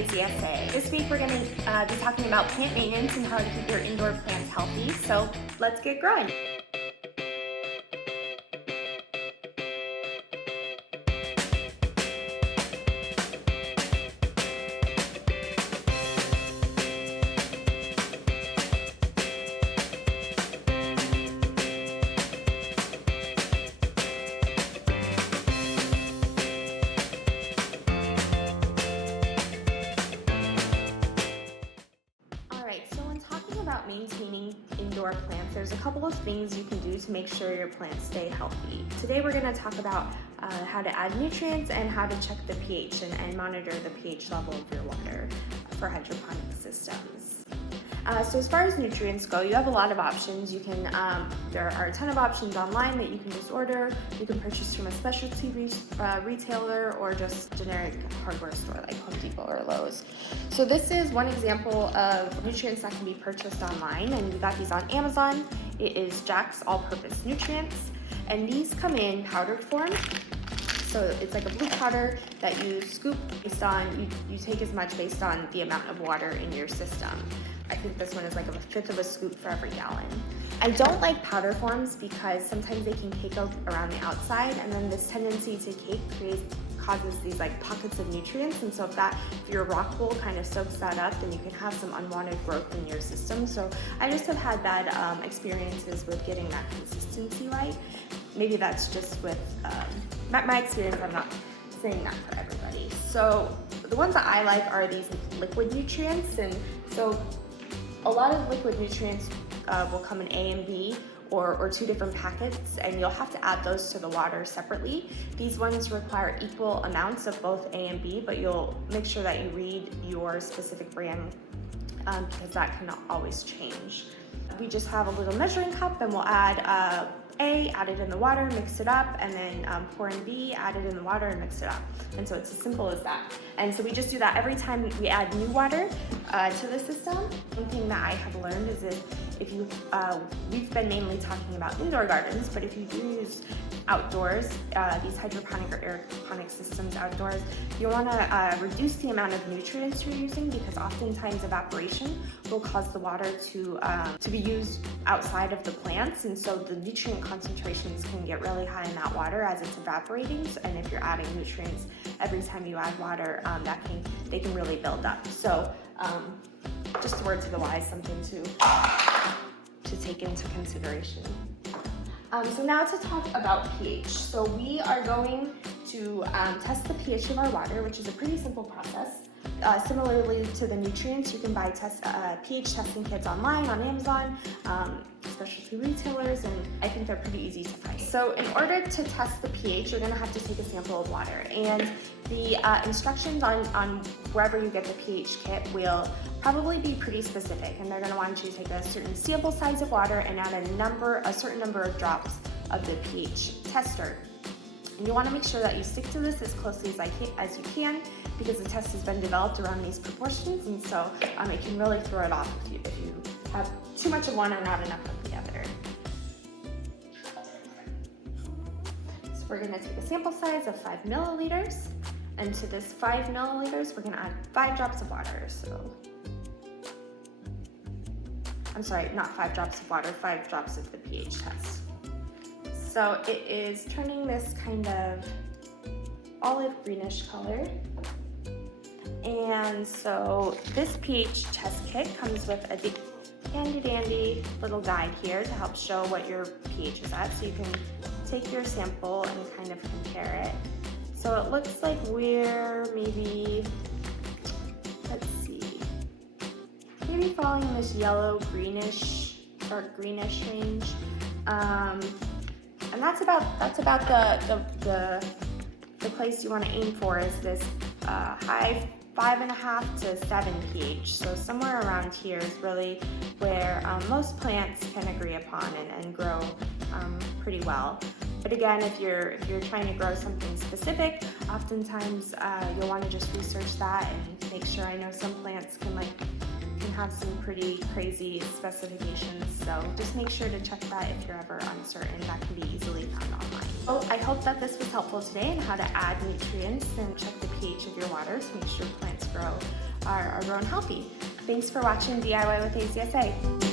AZSA. This week we're going to be talking about plant maintenance and how to keep your indoor plants healthy. So let's get growing. So when talking about maintaining indoor plants, there's a couple of things you can do to make sure your plants stay healthy. Today we're going to talk about how to add nutrients and how to check the pH and monitor the pH level of your water for hydroponic systems. So as far as nutrients go, you have a lot of options. You can there are a ton of options online that you can just order. You can purchase from a specialty retailer or just generic hardware store like Home Depot or Lowe's. So this is one example of nutrients that can be purchased online, and we got these on Amazon. It is Jack's All-Purpose Nutrients, and these come in powdered form. So it's like a blue powder that you scoop based on, you take as much based on the amount of water in your system. I think this one is like a fifth of a scoop for every gallon. I don't like powder forms because sometimes they can cake around the outside, and then this tendency to cake causes these like pockets of nutrients, and so if your rock wool kind of soaks that up, then you can have some unwanted growth in your system. So I just have had bad experiences with getting that consistency right. Maybe that's just with my experience. I'm not saying that for everybody. So the ones that I like are these liquid nutrients, and so a lot of liquid nutrients will come in A and B or two different packets, and you'll have to add those to the water separately. These ones require equal amounts of both A and B, but you'll make sure that you read your specific brand because that can always change. We just have a little measuring cup, and we'll add A, add it in the water, mix it up, and then pour in B, add it in the water, and mix it up. And so it's as simple as that. And so we just do that every time we add new water to the system. One thing that I have learned is if you, we've been mainly talking about indoor gardens, but if you do use outdoors, these hydroponic or aeroponic systems outdoors, you want to reduce the amount of nutrients you're using, because oftentimes evaporation will cause the water to be used outside of the plants, and so the nutrient concentrations can get really high in that water as it's evaporating. And if you're adding nutrients every time you add water, they can really build up. So just a word to the wise, something to take into consideration. So now to talk about pH. So we are going to test the pH of our water, which is a pretty simple process. Similarly to the nutrients, you can buy pH testing kits online on Amazon, specialty retailers, and I think they're pretty easy to find. So in order to test the pH, you're going to have to take a sample of water, and the instructions on wherever you get the pH kit will probably be pretty specific, and they're going to want you to take a certain sample size of water and add a certain number of drops of the pH tester. And you want to make sure that you stick to this as closely as you can, because the test has been developed around these proportions, and so it can really throw it off if you have too much of one or not enough of the other. So we're going to take a sample size of 5 milliliters, and to this 5 milliliters, we're going to add 5 drops of water. So, I'm sorry, not 5 drops of water, 5 drops of the pH test. So it is turning this kind of olive greenish color. And so this pH test kit comes with a handy-dandy little guide here to help show what your pH is at. So you can take your sample and kind of compare it. So it looks like we're maybe, let's see, maybe falling in this yellow-greenish, dark greenish range. And that's about the place you want to aim for, is this high 5.5 to 7 pH. So somewhere around here is really where most plants can agree upon and grow pretty well. But again, if you're trying to grow something specific, oftentimes you'll want to just research that and make sure. I know some plants can have some pretty crazy specifications, so just make sure to check that if you're ever uncertain. That can be easily found online. So I hope hope that this was helpful today in how to add nutrients and check the pH of your water to make sure plants are grown healthy. Thanks for watching DIY with AZSA.